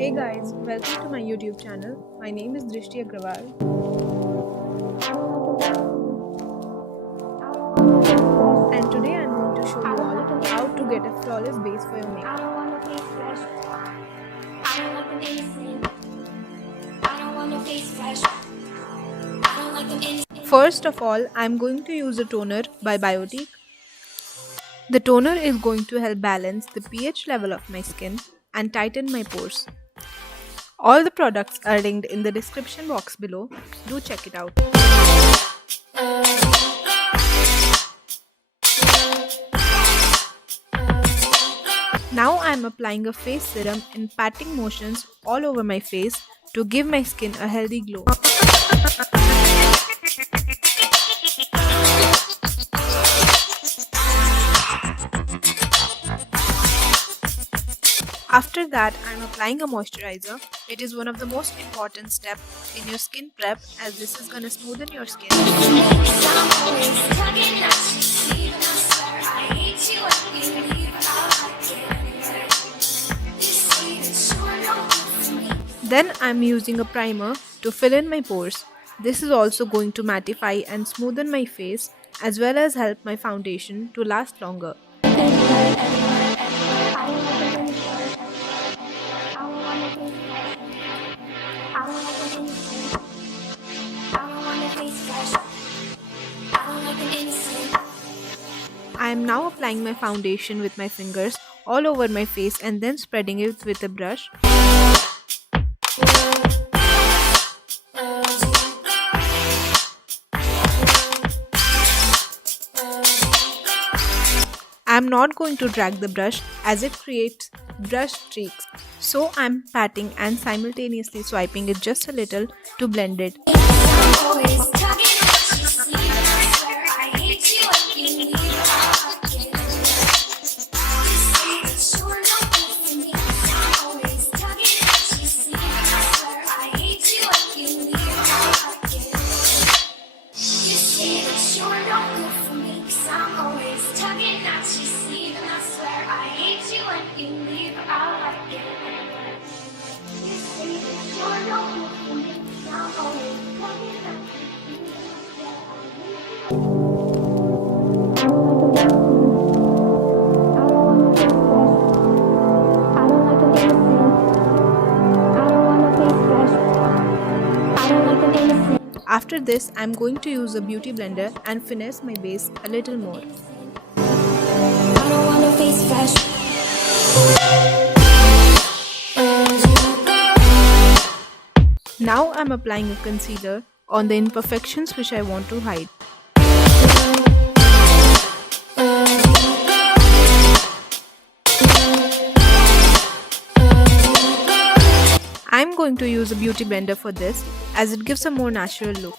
Hey guys, welcome to my YouTube channel. My name is Drishti Agrawal and today I'm going to show you all how to get a flawless base for your makeup. First of all, I'm going to use a toner by Biotique. The toner is going to help balance the pH level of my skin and tighten my pores. All the products are linked in the description box below. Do check it out. Now I am applying a face serum in patting motions all over my face to give my skin a healthy glow. After that, I am applying a moisturizer. It is one of the most important steps in your skin prep as this is going to smoothen your skin. Then I am using a primer to fill in my pores. This is also going to mattify and smoothen my face as well as help my foundation to last longer. I am now applying my foundation with my fingers all over my face and then spreading it with a brush. I am not going to drag the brush as it creates brush streaks. So I am patting and simultaneously swiping it just a little to blend it. After this, I am going to use a beauty blender and finesse my base a little more. Now I am applying a concealer on the imperfections which I want to hide. I am going to use a beauty blender for this as it gives a more natural look.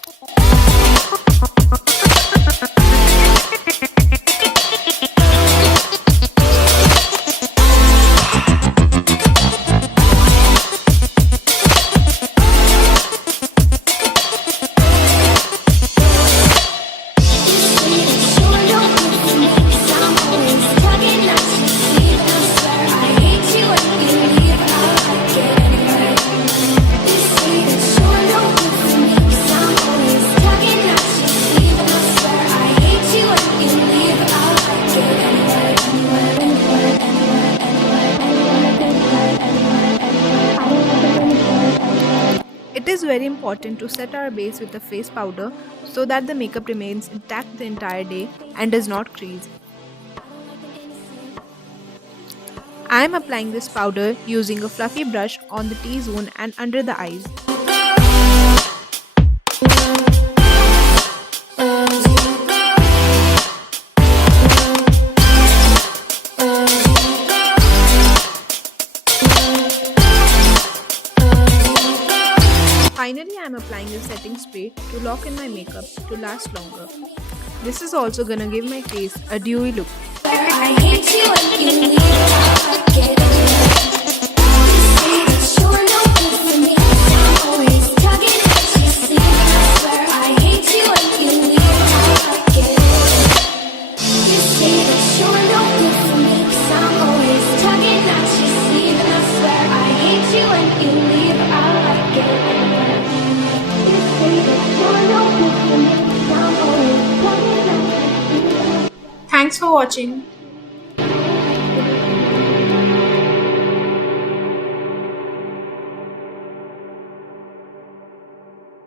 It is very important to set our base with a face powder so that the makeup remains intact the entire day and does not crease. I am applying this powder using a fluffy brush on the T-zone and under the eyes. Finally, I am applying a setting spray to lock in my makeup to last longer. This is also gonna give my face a dewy look. You and You leave, I like it. You say that you're no good for me. Now I'm always coming back. Thanks for watching.